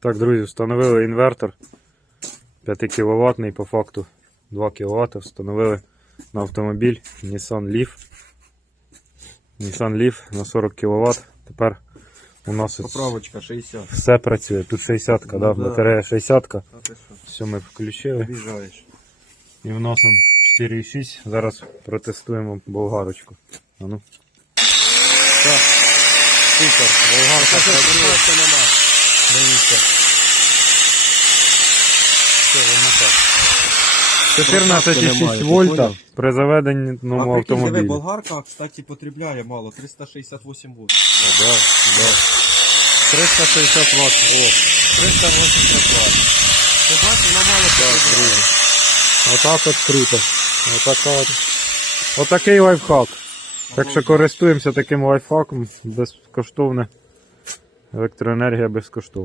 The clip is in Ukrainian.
Так, друзі, встановили інвертор 5 кВт по факту 2 кВт встановили на автомобіль Nissan Leaf. Nissan Leaf на 40 кВт. Тепер у нас Поправочка 60. все працює. Тут 60 да, Ну, да. батарея 60 А? Все ми включили. Обіжаєш. І в нас 4,6. Зараз протестуємо болгарочку. А ну. Так. Супер. Болгарка. Дивіться. Все, воно так. 14,6 вольта при заведеному А автомобілі. болгарка, кстати, потребляє мало, 368 вольт. Да, да. 360 Вт. О, 380 Вт. Ти бачиш, вона мало потребляє. Отак от круто. Отака от. Отакий лайфхак. Так що користуємося таким лайфхаком безкоштовне. Електроенергія безкоштовна.